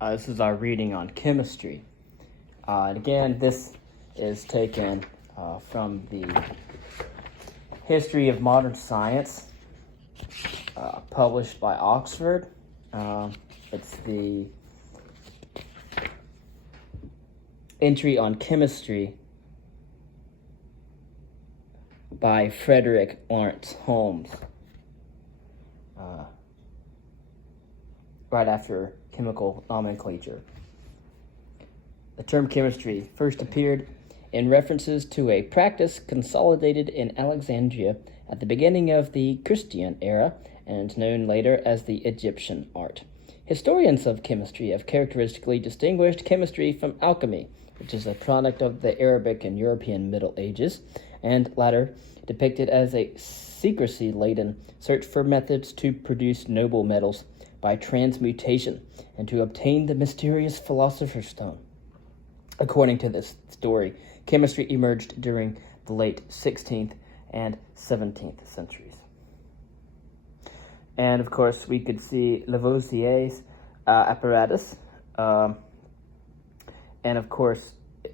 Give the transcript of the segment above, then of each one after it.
This is our reading on chemistry. And again, this is taken from the History of Modern Science, published by Oxford. It's the entry on chemistry by Frederick Lawrence Holmes, right after chemical nomenclature. The term chemistry first appeared in references to a practice consolidated in Alexandria at the beginning of the Christian era and known later as the Egyptian art. Historians of chemistry have characteristically distinguished chemistry from alchemy, which is a product of the Arabic and European Middle Ages, and latter depicted as a secrecy-laden search for methods to produce noble metals by transmutation and to obtain the mysterious Philosopher's Stone. According to this story, chemistry emerged during the late 16th and 17th centuries. And of course, we could see Lavoisier's apparatus, and of course,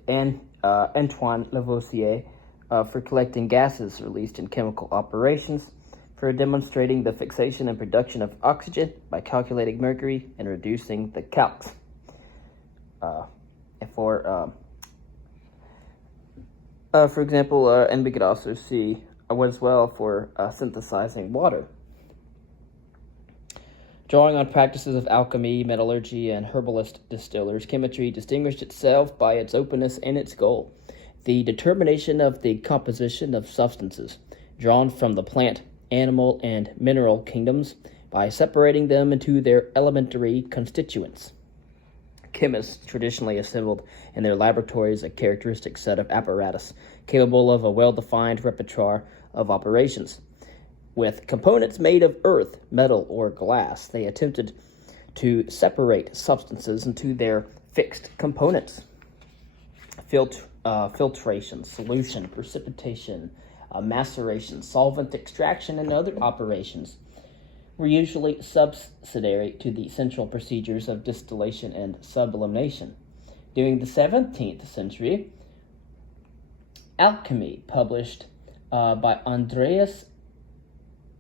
Antoine Lavoisier for collecting gases released in chemical operations, for demonstrating the fixation and production of oxygen by calculating mercury and reducing the calx. For example, and we could also see as well for synthesizing water. Drawing on practices of alchemy, metallurgy, and herbalist distillers, chemistry distinguished itself by its openness and its goal, the determination of the composition of substances drawn from the plant, animal, and mineral kingdoms by separating them into their elementary constituents. Chemists traditionally assembled in their laboratories a characteristic set of apparatus capable of a well-defined repertoire of operations. With components made of earth, metal, or glass, they attempted to separate substances into their fixed components. Filtration, solution, precipitation, maceration, solvent extraction, and other operations were usually subsidiary to the central procedures of distillation and sublimation. During the 17th century, Alchemy, published by Andreas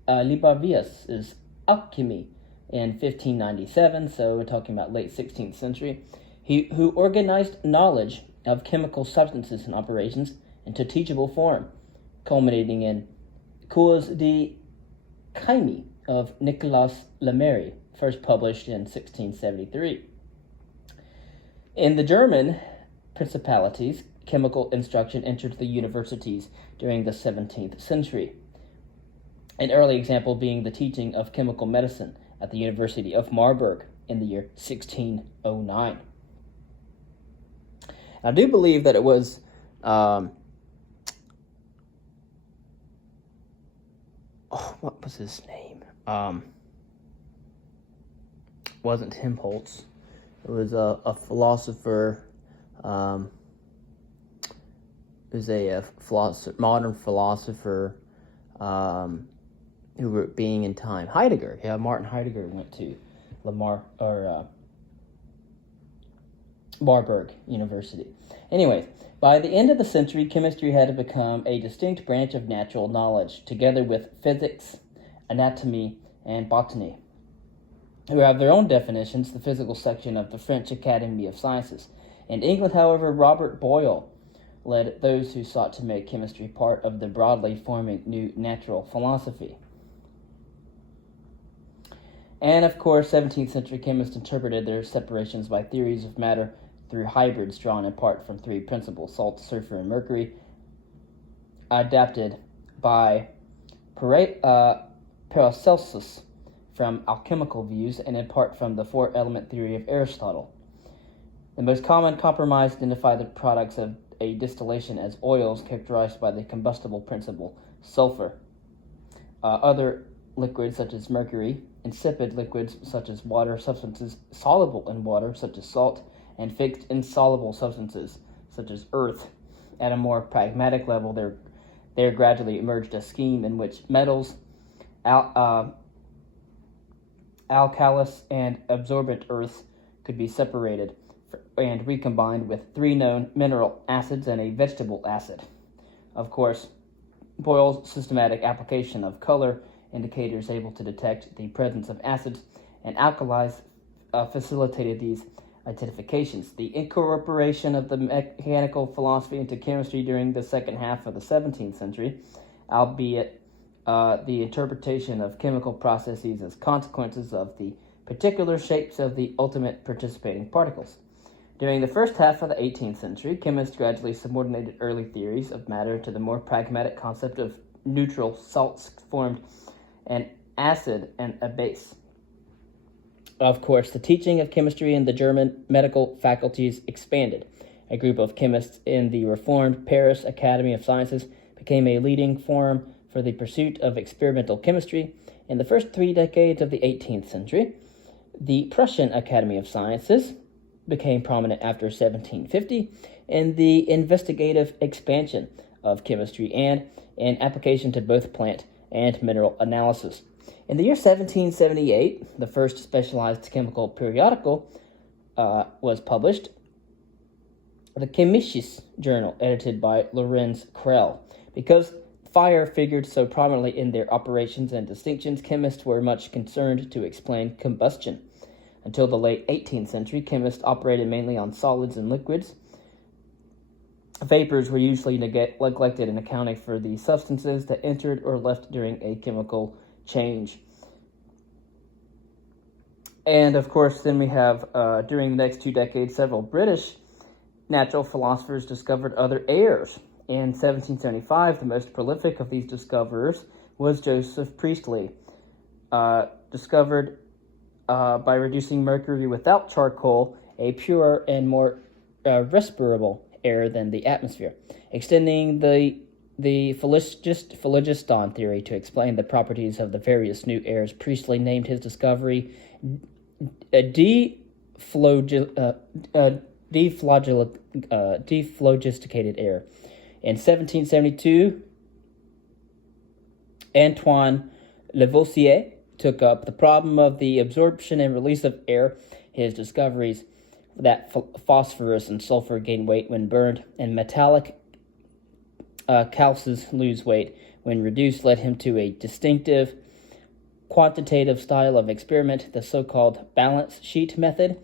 Libavius' Alchemy in 1597, so we're talking about late 16th century, who organized knowledge of chemical substances and operations into teachable form, culminating in Cours de Chimie of Nicolas Flamel, first published in 1673. In the German principalities, chemical instruction entered the universities during the 17th century. An early example being the teaching of chemical medicine at the University of Marburg in the year 1609. I do believe that it was what was his name? Wasn't Helmholtz. It was a philosopher. It was a modern philosopher who were being in time. Heidegger. Yeah, Martin Heidegger went to Marburg University. Anyways, by the end of the century, chemistry had become a distinct branch of natural knowledge, together with physics, anatomy, and botany, who have their own definitions, the physical section of the French Academy of Sciences. In England, however, Robert Boyle led those who sought to make chemistry part of the broadly forming new natural philosophy. And of course, 17th century chemists interpreted their separations by theories of matter through hybrids drawn in part from three principles: salt, sulfur, and mercury, adapted by Paracelsus from alchemical views, and in part from the four-element theory of Aristotle. The most common compromise identified the products of a distillation as oils characterized by the combustible principle, sulfur. Other liquids such as mercury, insipid liquids such as water, substances soluble in water such as salt, and fixed insoluble substances such as earth. At a more pragmatic level, there gradually emerged a scheme in which metals, alkalis and absorbent earths could be separated and recombined with 3 known mineral acids and a vegetable acid. Of course, Boyle's systematic application of color indicators able to detect the presence of acids and alkalis facilitated these identifications. The incorporation of the mechanical philosophy into chemistry during the second half of the 17th century, albeit the interpretation of chemical processes as consequences of the particular shapes of the ultimate participating particles. During the first half of the 18th century, chemists gradually subordinated early theories of matter to the more pragmatic concept of neutral salts formed an acid and a base. Of course, the teaching of chemistry in the German medical faculties expanded. A group of chemists in the reformed Paris Academy of Sciences became a leading forum for the pursuit of experimental chemistry. In the first 3 decades of the 18th century, the Prussian Academy of Sciences became prominent after 1750 in the investigative expansion of chemistry and in application to both plant and mineral analysis. In the year 1778, the first specialized chemical periodical was published, the Chemisches Journal, edited by Lorenz Krell. Because fire figured so prominently in their operations and distinctions, chemists were much concerned to explain combustion. Until the late 18th century, chemists operated mainly on solids and liquids. Vapors were usually neglected in accounting for the substances that entered or left during a chemical change. And of course, then we have, during the next 2 decades, several British natural philosophers discovered other airs. In 1775, the most prolific of these discoverers was Joseph Priestley, discovered by reducing mercury without charcoal, a purer and more respirable air than the atmosphere, extending the phlogiston theory to explain the properties of the various new airs. Priestley named his discovery dephlogisticated air. In 1772, Antoine Lavoisier took up the problem of the absorption and release of air. His discoveries that phosphorus and sulfur gain weight when burned, and metallic calces lose weight when reduced, led him to a distinctive quantitative style of experiment, the so-called balance sheet method,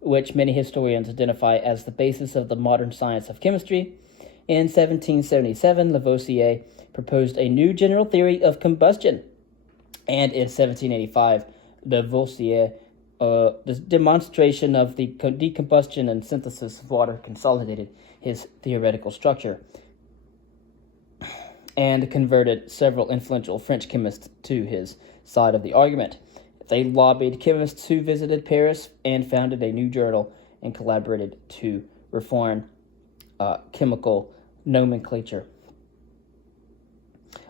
which many historians identify as the basis of the modern science of chemistry. In 1777, Lavoisier proposed a new general theory of combustion, and in 1785, Lavoisier the demonstration of the decombustion and synthesis of water consolidated his theoretical structure and converted several influential French chemists to his side of the argument. They lobbied chemists who visited Paris and founded a new journal and collaborated to reform chemical nomenclature.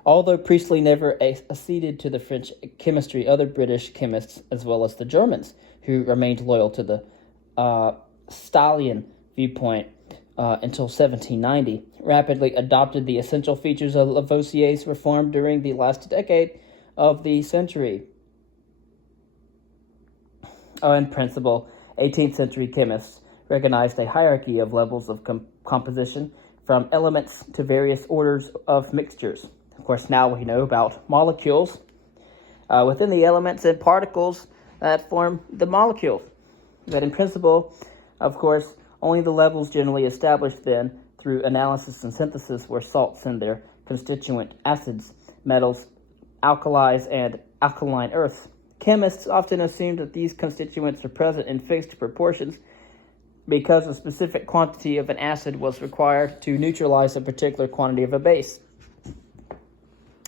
Although Priestley never acceded to the French chemistry, other British chemists, as well as the Germans, who remained loyal to the Stahlian viewpoint until 1790, rapidly adopted the essential features of Lavoisier's reform during the last decade of the century. In principle, 18th century chemists recognized a hierarchy of levels of composition, from elements to various orders of mixtures. Of course, now we know about molecules within the elements and particles that form the molecule. But in principle, of course, only the levels generally established then through analysis and synthesis were salts and their constituent acids, metals, alkalis, and alkaline earths. Chemists often assumed that these constituents are present in fixed proportions because a specific quantity of an acid was required to neutralize a particular quantity of a base.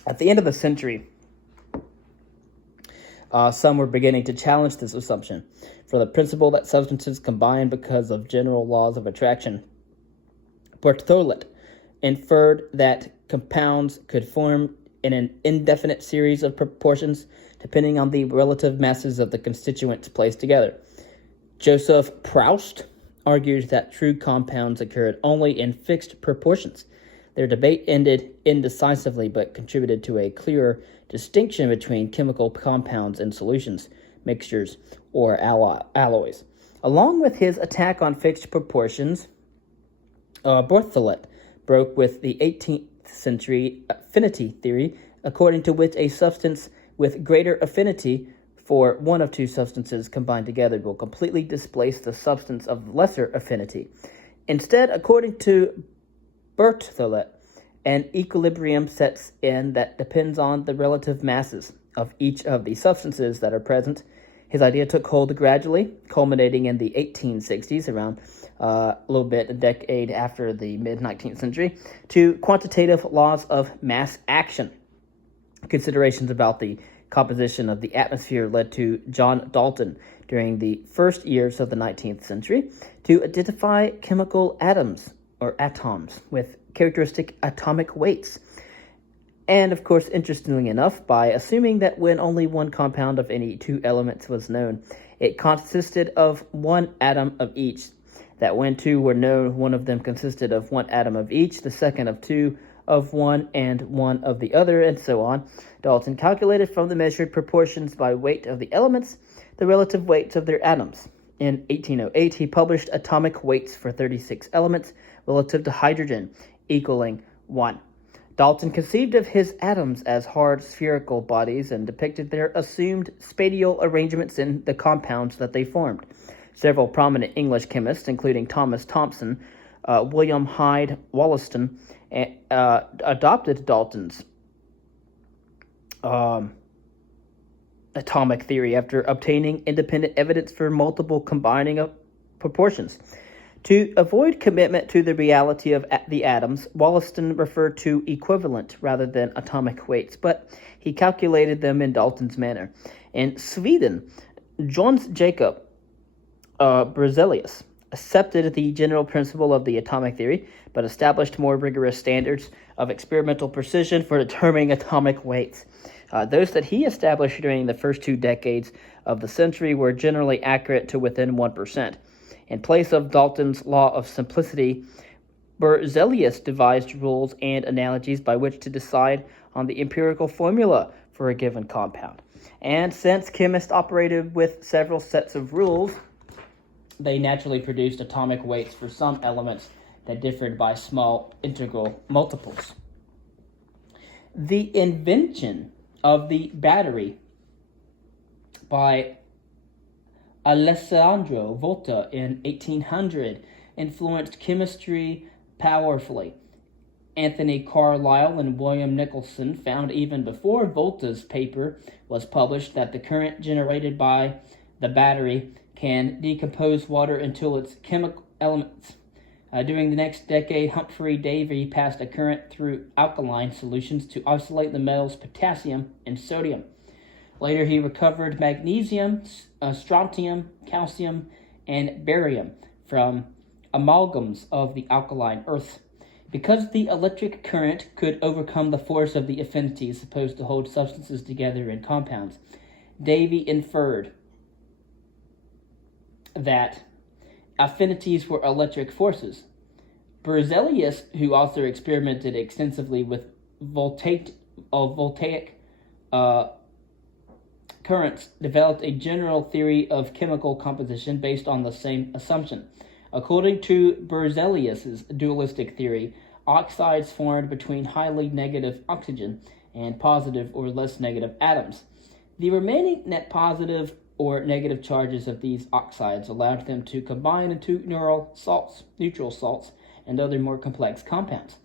At the end of the century, some were beginning to challenge this assumption. For the principle that substances combine because of general laws of attraction, Berthollet inferred that compounds could form in an indefinite series of proportions depending on the relative masses of the constituents placed together. Joseph Proust argued that true compounds occurred only in fixed proportions. Their debate ended indecisively, but contributed to a clearer distinction between chemical compounds and solutions, mixtures, or alloys. Along with his attack on fixed proportions, Berthollet broke with the 18th century affinity theory, according to which a substance with greater affinity for one of two substances combined together will completely displace the substance of lesser affinity. Instead, according to Berthollet, an equilibrium sets in that depends on the relative masses of each of the substances that are present. His idea took hold gradually, culminating in the 1860s, around a decade after the mid-19th century, to quantitative laws of mass action. Considerations about the composition of the atmosphere led to John Dalton during the first years of the 19th century to identify chemical atoms with characteristic atomic weights. And, of course, interestingly enough, by assuming that when only one compound of any two elements was known, it consisted of one atom of each, that when two were known, one of them consisted of one atom of each, the second of two of one, and one of the other, and so on. Dalton calculated from the measured proportions by weight of the elements the relative weights of their atoms. In 1808, he published atomic weights for 36 elements relative to hydrogen, equaling 1. Dalton conceived of his atoms as hard spherical bodies and depicted their assumed spatial arrangements in the compounds that they formed. Several prominent English chemists, including Thomas Thomson, William Hyde Wollaston, adopted Dalton's atomic theory after obtaining independent evidence for multiple combining of proportions. To avoid commitment to the reality of the atoms, Wollaston referred to equivalent rather than atomic weights, but he calculated them in Dalton's manner. In Sweden, Jöns Jacob Berzelius accepted the general principle of the atomic theory, but established more rigorous standards of experimental precision for determining atomic weights. Those that he established during the first 2 decades of the century were generally accurate to within 1%. In place of Dalton's law of simplicity, Berzelius devised rules and analogies by which to decide on the empirical formula for a given compound. And since chemists operated with several sets of rules, they naturally produced atomic weights for some elements that differed by small integral multiples. The invention of the battery by Alessandro Volta in 1800 influenced chemistry powerfully. Anthony Carlisle and William Nicholson found even before Volta's paper was published that the current generated by the battery can decompose water into its chemical elements. During the next decade, Humphrey Davy passed a current through alkaline solutions to isolate the metals potassium and sodium. Later, he recovered magnesium, strontium, calcium, and barium from amalgams of the alkaline earth. Because the electric current could overcome the force of the affinities supposed to hold substances together in compounds, Davy inferred that affinities were electric forces. Berzelius, who also experimented extensively with voltaic currents, developed a general theory of chemical composition based on the same assumption. According to Berzelius's dualistic theory, oxides formed between highly negative oxygen and positive or less negative atoms. The remaining net positive or negative charges of these oxides allowed them to combine into neutral salts, and other more complex compounds.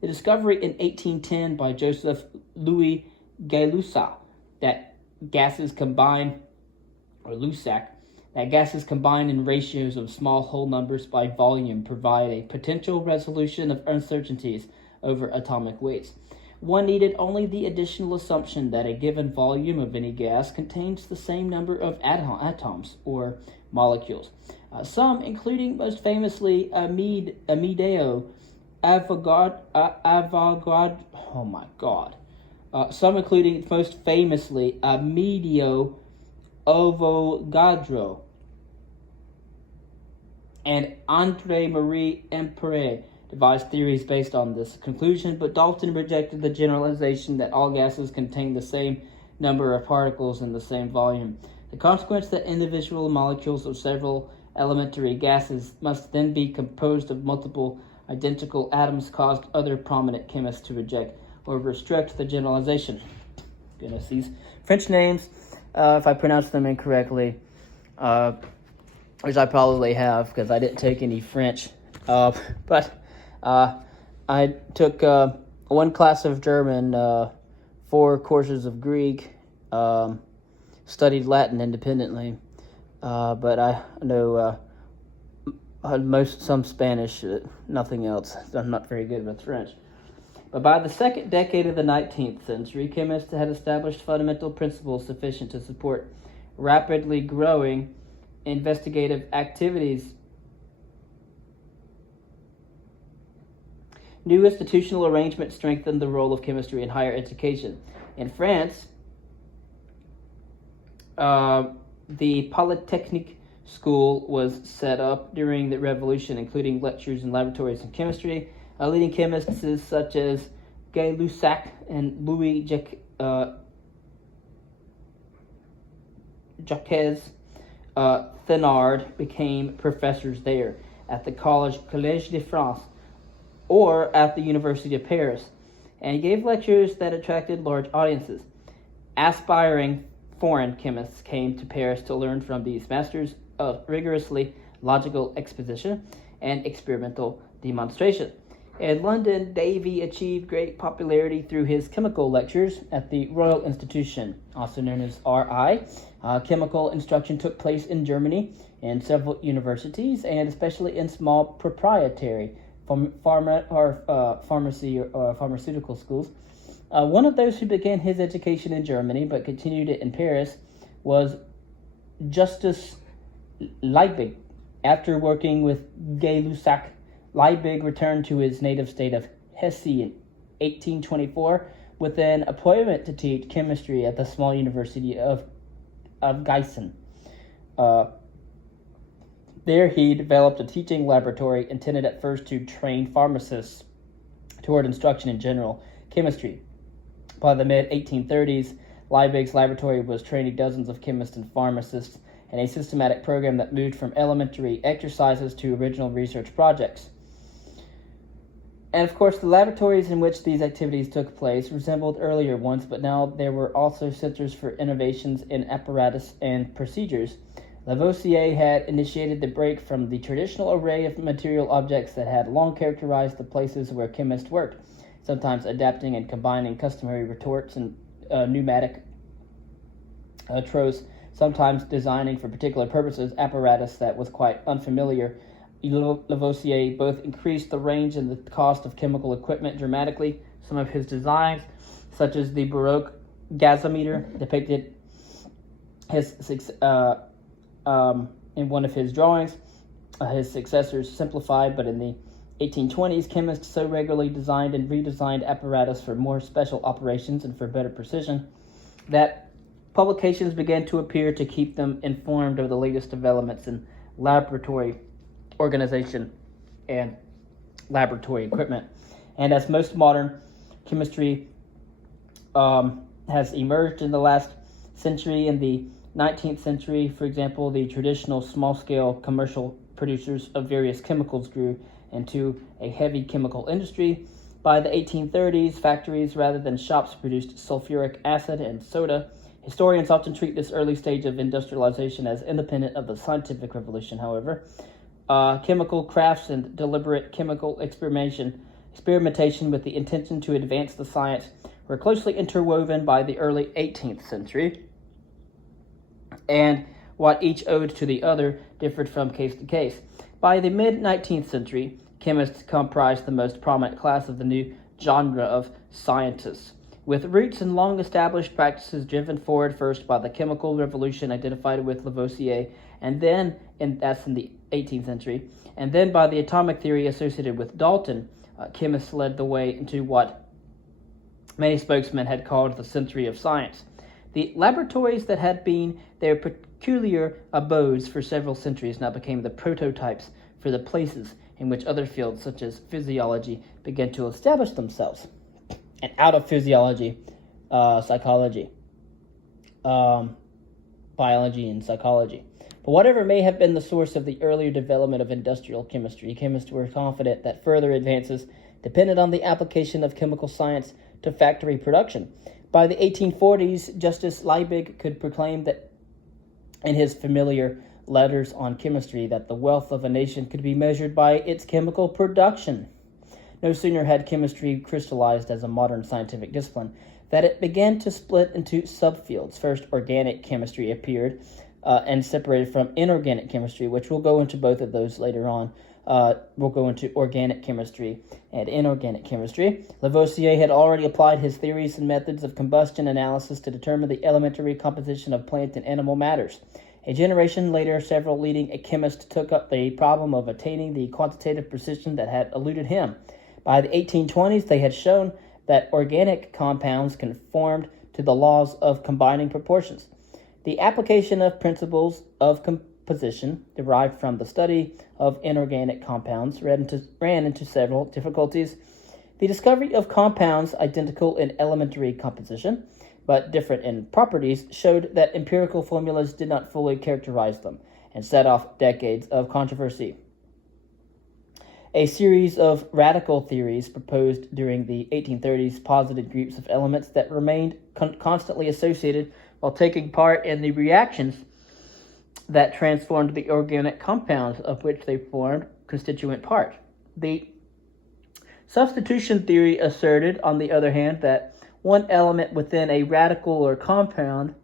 The discovery in 1810 by Joseph Louis Gay-Lussac that gases combine in ratios of small whole numbers by volume provide a potential resolution of uncertainties over atomic weights. One needed only the additional assumption that a given volume of any gas contains the same number of atoms or molecules. Some, including most famously Amedeo Avogadro, and André-Marie Ampère devised theories based on this conclusion, but Dalton rejected the generalization that all gases contain the same number of particles in the same volume. The consequence that individual molecules of several elementary gases must then be composed of multiple identical atoms caused other prominent chemists to reject or restrict the generalization. Goodness, these French names, if I pronounce them incorrectly, which I probably have because I didn't take any French, but I took one class of German, 4 courses of Greek, studied Latin independently, but I know some Spanish, nothing else. I'm not very good with French. But by the second decade of the 19th century, chemists had established fundamental principles sufficient to support rapidly growing investigative activities. New institutional arrangements strengthened the role of chemistry in higher education. In France, the Polytechnic School was set up during the Revolution, including lectures and laboratories in chemistry. Leading chemists such as Gay-Lussac and Louis Jacques Thenard became professors there at the Collège de France or at the University of Paris, and gave lectures that attracted large audiences. Aspiring foreign chemists came to Paris to learn from these masters of rigorously logical exposition and experimental demonstration. In London, Davy achieved great popularity through his chemical lectures at the Royal Institution, also known as RI. Chemical instruction took place in Germany in several universities, and especially in small proprietary pharmaceutical schools. One of those who began his education in Germany but continued it in Paris was Justus Liebig. After working with Gay-Lussac, Liebig returned to his native state of Hesse in 1824 with an appointment to teach chemistry at the small university of Gießen. There he developed a teaching laboratory intended at first to train pharmacists toward instruction in general chemistry. By the mid-1830s, Liebig's laboratory was training dozens of chemists and pharmacists in a systematic program that moved from elementary exercises to original research projects. And of course, the laboratories in which these activities took place resembled earlier ones, but now there were also centers for innovations in apparatus and procedures. Lavoisier had initiated the break from the traditional array of material objects that had long characterized the places where chemists worked, sometimes adapting and combining customary retorts and pneumatic troughs, sometimes designing for particular purposes apparatus that was quite unfamiliar. Lavoisier both increased the range and the cost of chemical equipment dramatically. Some of his designs, such as the Baroque gasometer, depicted his in one of his drawings. His successors simplified, but in the 1820s, chemists so regularly designed and redesigned apparatus for more special operations and for better precision that publications began to appear to keep them informed of the latest developments in laboratory organization and laboratory equipment. And as most modern chemistry has emerged in the last century, in the 19th century, for example, the traditional small-scale commercial producers of various chemicals grew into a heavy chemical industry. By the 1830s, factories rather than shops produced sulfuric acid and soda. Historians often treat this early stage of industrialization as independent of the scientific revolution, however. Chemical crafts and deliberate chemical experimentation with the intention to advance the science were closely interwoven by the early 18th century, and what each owed to the other differed from case to case. By the mid-19th century, chemists comprised the most prominent class of the new genre of scientists, with roots in long-established practices driven forward first by the chemical revolution identified with Lavoisier, and then, that's in the 18th century, and then by the atomic theory associated with Dalton. Chemists led the way into what many spokesmen had called the century of science. The laboratories that had been their peculiar abodes for several centuries now became the prototypes for the places in which other fields, such as physiology, began to establish themselves. And out of physiology, psychology, biology, and psychology. But whatever may have been the source of the earlier development of industrial chemistry, chemists were confident that further advances depended on the application of chemical science to factory production. By the 1840s, Justus Liebig could proclaim that in his familiar letters on chemistry that the wealth of a nation could be measured by its chemical production. No sooner had chemistry crystallized as a modern scientific discipline that it began to split into subfields. First, organic chemistry appeared and separated from inorganic chemistry, which we'll go into both of those later on. We'll go into organic chemistry and inorganic chemistry. Lavoisier had already applied his theories and methods of combustion analysis to determine the elementary composition of plant and animal matters. A generation later, several leading chemists took up the problem of attaining the quantitative precision that had eluded him. By the 1820s, they had shown that organic compounds conformed to the laws of combining proportions. The application of principles of composition derived from the study of inorganic compounds ran into several difficulties. The discovery of compounds identical in elementary composition, but different in properties, showed that empirical formulas did not fully characterize them, and set off decades of controversy. A series of radical theories proposed during the 1830s posited groups of elements that remained constantly associated while taking part in the reactions that transformed the organic compounds of which they formed constituent part. The substitution theory asserted, on the other hand, that one element within a radical or compound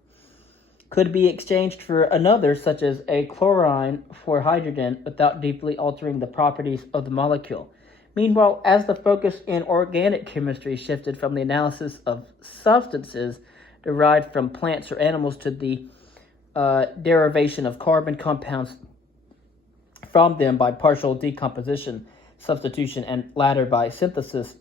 could be exchanged for another, such as a chlorine for hydrogen, without deeply altering the properties of the molecule. Meanwhile, as the focus in organic chemistry shifted from the analysis of substances derived from plants or animals to the derivation of carbon compounds from them by partial decomposition, substitution, and latter by synthesis,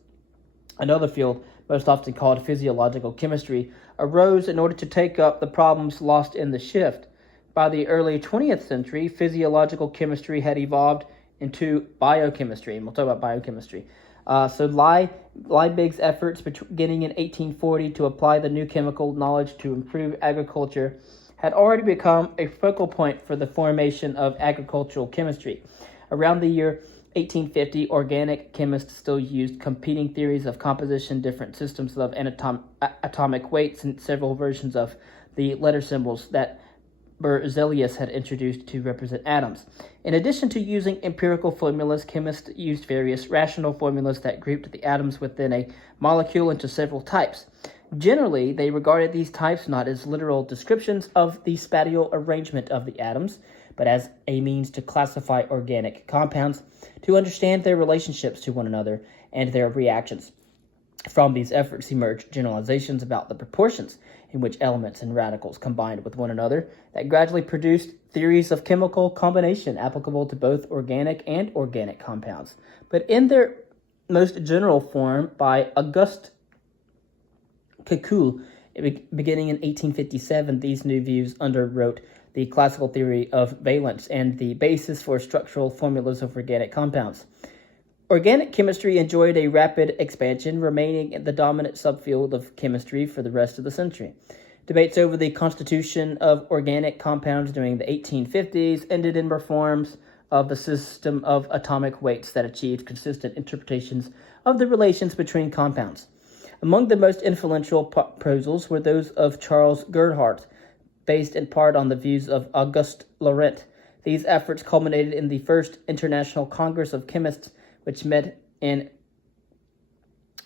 another field, most often called physiological chemistry, arose in order to take up the problems lost in the shift. By the early 20th century, physiological chemistry had evolved into biochemistry, and we'll talk about biochemistry. Liebig's efforts beginning in 1840 to apply the new chemical knowledge to improve agriculture had already become a focal point for the formation of agricultural chemistry. Around the year 1850, organic chemists still used competing theories of composition, different systems of atomic weights, and several versions of the letter symbols that Berzelius had introduced to represent atoms. In addition to using empirical formulas, chemists used various rational formulas that grouped the atoms within a molecule into several types. Generally, they regarded these types not as literal descriptions of the spatial arrangement of the atoms, but as a means to classify organic compounds, to understand their relationships to one another and their reactions. From these efforts emerged generalizations about the proportions in which elements and radicals combined with one another that gradually produced theories of chemical combination applicable to both organic and organic compounds. But in their most general form, by Auguste Kekule, beginning in 1857, these new views underwrote the classical theory of valence and the basis for structural formulas of organic compounds. Organic chemistry enjoyed a rapid expansion, remaining the dominant subfield of chemistry for the rest of the century. Debates over the constitution of organic compounds during the 1850s ended in reforms of the system of atomic weights that achieved consistent interpretations of the relations between compounds. Among the most influential proposals were those of Charles Gerhardt, based in part on the views of Auguste Laurent. These efforts culminated in the First International Congress of Chemists, which met in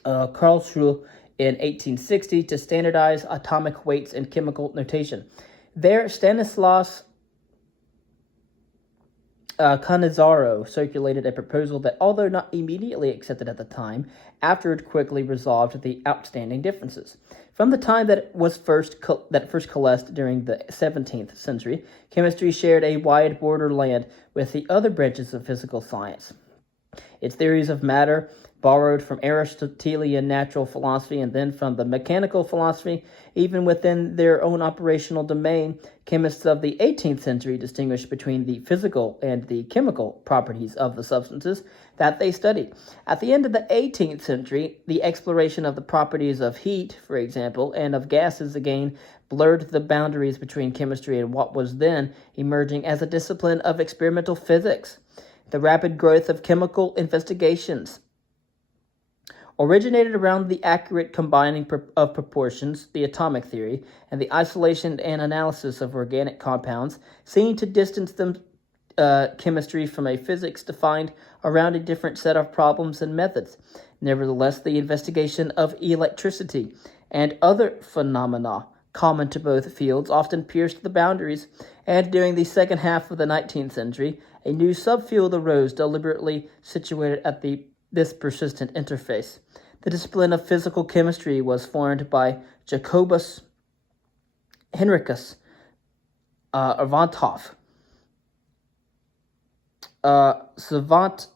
Karlsruhe in 1860 to standardize atomic weights and chemical notation. There, Stanislaus Cannizzaro circulated a proposal that, although not immediately accepted at the time, afterward quickly resolved the outstanding differences. From the time that it first coalesced during the 17th century, chemistry shared a wide borderland with the other branches of physical science. Its theories of matter, borrowed from Aristotelian natural philosophy and then from the mechanical philosophy. Even within their own operational domain, chemists of the 18th century distinguished between the physical and the chemical properties of the substances that they studied. At the end of the 18th century, the exploration of the properties of heat, for example, and of gases again blurred the boundaries between chemistry and what was then emerging as a discipline of experimental physics. The rapid growth of chemical investigations originated around the accurate combining of proportions, the atomic theory, and the isolation and analysis of organic compounds, seemed to distance them chemistry from a physics defined around a different set of problems and methods. Nevertheless, the investigation of electricity and other phenomena common to both fields often pierced the boundaries, and during the second half of the 19th century, a new subfield arose deliberately situated at this persistent interface. The discipline of physical chemistry was formed by Jacobus Henricus Van 't Hoff, Savant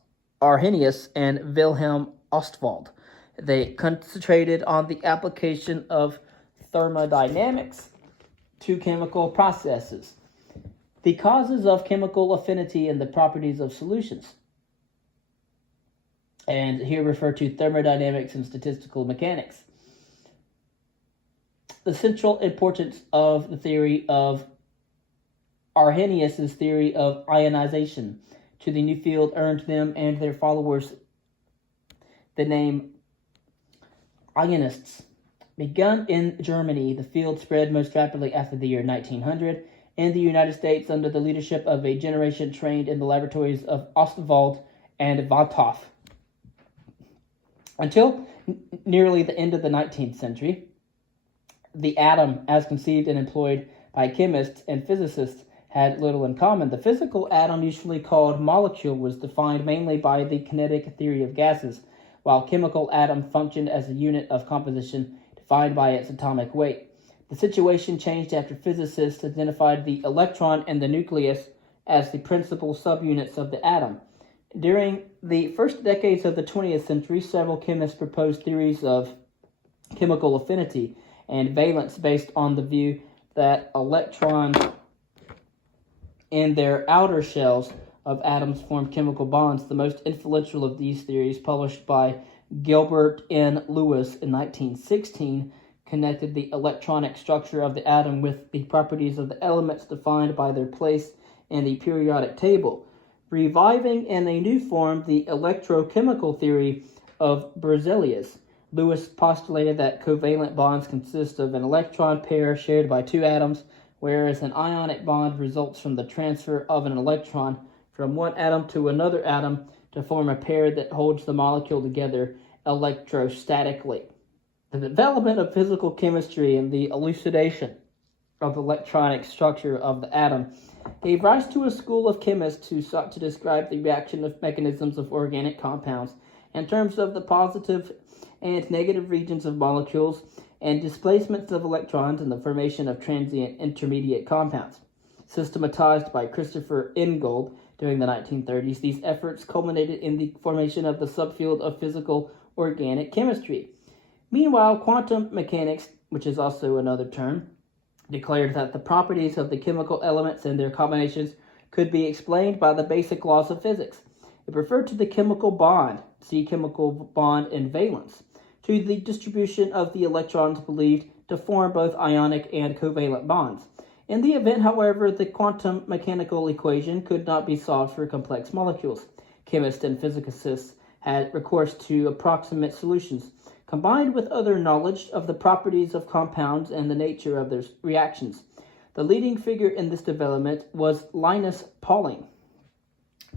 Arrhenius, and Wilhelm Ostwald. They concentrated on the application of thermodynamics to chemical processes, the causes of chemical affinity, and the properties of solutions. And here refer to thermodynamics and statistical mechanics. The central importance of the theory of Arrhenius' theory of ionization to the new field earned them and their followers the name ionists. Begun in Germany, the field spread most rapidly after the year 1900. In the United States, under the leadership of a generation trained in the laboratories of Ostwald and Van 't Hoff. Until nearly the end of the 19th century, the atom, as conceived and employed by chemists and physicists, had little in common. The physical atom, usually called molecule, was defined mainly by the kinetic theory of gases, while chemical atom functioned as a unit of composition defined by its atomic weight. The situation changed after physicists identified the electron and the nucleus as the principal subunits of the atom. During the first decades of the 20th century, several chemists proposed theories of chemical affinity and valence based on the view that electrons in their outer shells of atoms formed chemical bonds. The most influential of these theories, published by Gilbert N. Lewis in 1916, connected the electronic structure of the atom with the properties of the elements defined by their place in the periodic table, reviving in a new form the electrochemical theory of Berzelius. Lewis postulated that covalent bonds consist of an electron pair shared by two atoms, whereas an ionic bond results from the transfer of an electron from one atom to another atom to form a pair that holds the molecule together electrostatically. The development of physical chemistry and the elucidation of the electronic structure of the atom gave rise to a school of chemists who sought to describe the reaction of mechanisms of organic compounds in terms of the positive and negative regions of molecules and displacements of electrons and the formation of transient intermediate compounds. Systematized by Christopher Ingold during the 1930s, these efforts culminated in the formation of the subfield of physical organic chemistry. Meanwhile, quantum mechanics, which is also another term, declared that the properties of the chemical elements and their combinations could be explained by the basic laws of physics. It referred to the chemical bond, see chemical bond and valence, to the distribution of the electrons believed to form both ionic and covalent bonds. In the event, however, the quantum mechanical equation could not be solved for complex molecules. Chemists and physicists had recourse to approximate solutions, combined with other knowledge of the properties of compounds and the nature of their reactions. The leading figure in this development was Linus Pauling.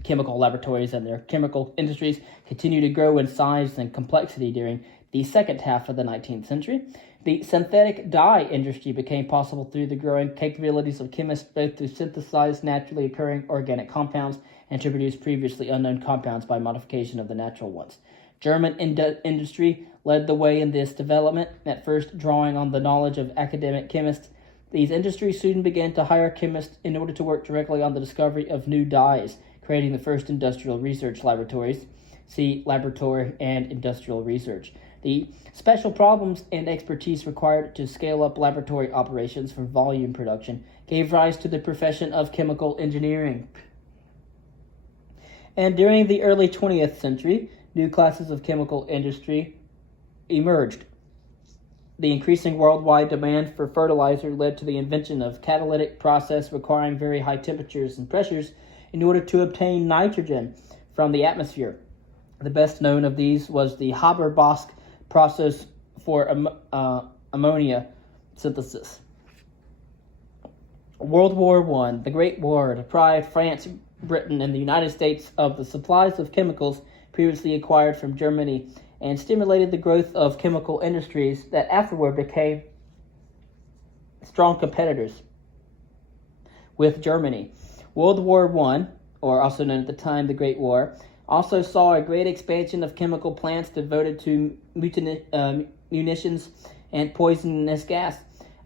Chemical laboratories and their chemical industries continued to grow in size and complexity during the second half of the 19th century. The synthetic dye industry became possible through the growing capabilities of chemists both to synthesize naturally occurring organic compounds and to produce previously unknown compounds by modification of the natural ones. German industry led the way in this development, at first drawing on the knowledge of academic chemists. These industries soon began to hire chemists in order to work directly on the discovery of new dyes, creating the first industrial research laboratories. see laboratory and industrial research. The special problems and expertise required to scale up laboratory operations for volume production gave rise to the profession of chemical engineering. And during the early 20th century, new classes of chemical industry emerged. The increasing worldwide demand for fertilizer led to the invention of catalytic process requiring very high temperatures and pressures in order to obtain nitrogen from the atmosphere. The best known of these was the Haber-Bosch process for ammonia synthesis. World War I, the Great War, deprived France, Britain, and the United States of the supplies of chemicals previously acquired from Germany and stimulated the growth of chemical industries that afterward became strong competitors with Germany. World War I, or also known at the time the Great War, also saw a great expansion of chemical plants devoted to munitions and poisonous gas.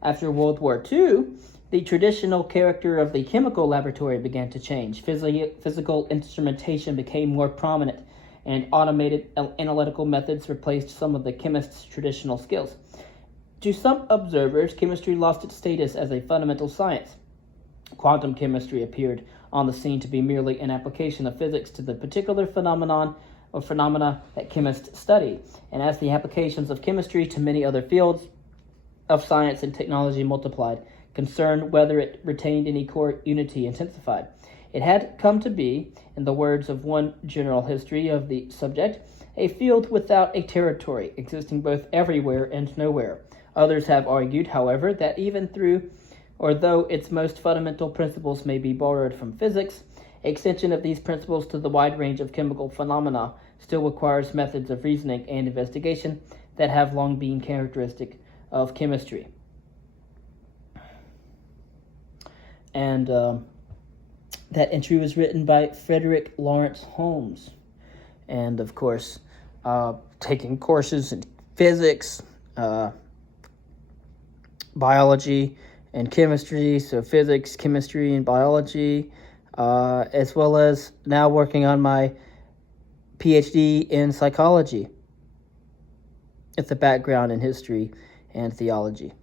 After World War II, the traditional character of the chemical laboratory began to change. Physical instrumentation became more prominent, and automated analytical methods replaced some of the chemist's traditional skills. To some observers, chemistry lost its status as a fundamental science. Quantum chemistry appeared on the scene to be merely an application of physics to the particular phenomena that chemists study. And as the applications of chemistry to many other fields of science and technology multiplied, concern whether it retained any core unity intensified. It had come to be, in the words of one general history of the subject, a field without a territory, existing both everywhere and nowhere. Others have argued, however, that even though its most fundamental principles may be borrowed from physics, extension of these principles to the wide range of chemical phenomena still requires methods of reasoning and investigation that have long been characteristic of chemistry. And that entry was written by Frederick Lawrence Holmes. And of course, taking courses in physics, biology, and chemistry, so physics, chemistry, and biology, as well as now working on my PhD in psychology with a background in history and theology.